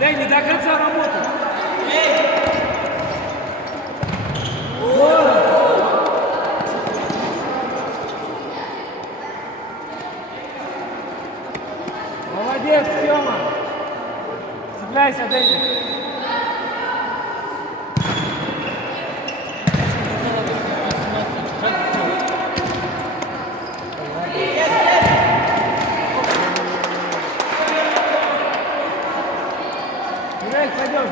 Дай, не до конца работать. Молодец, Тёма. Цепляйся, Дэйви. Пойдем.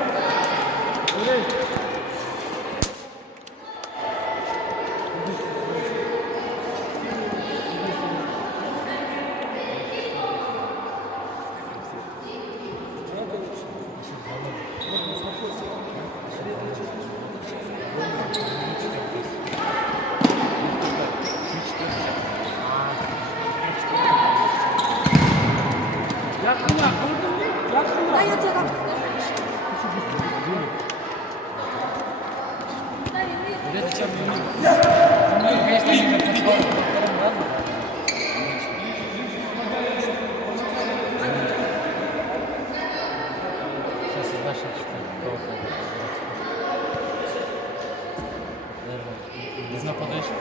Без нападающих.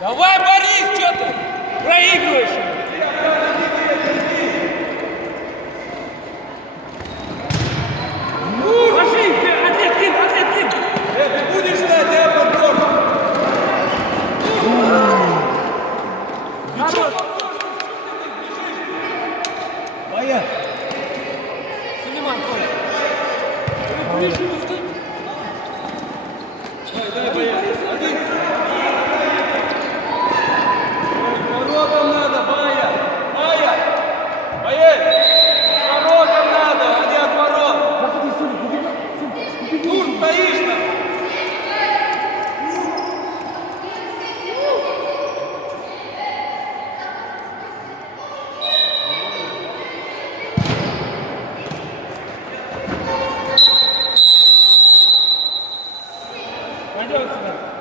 Давай, Борис, что ты проигрываешь? Ложи, ответ. Ты будешь ждать, я подбор. Боя. Сулейман, Коля. Дай, Боя. Один. Воротам надо, Бая! Бая! Боец! Воротам надо, а не от ворот! Тур, стоишь там! Пойдем сюда!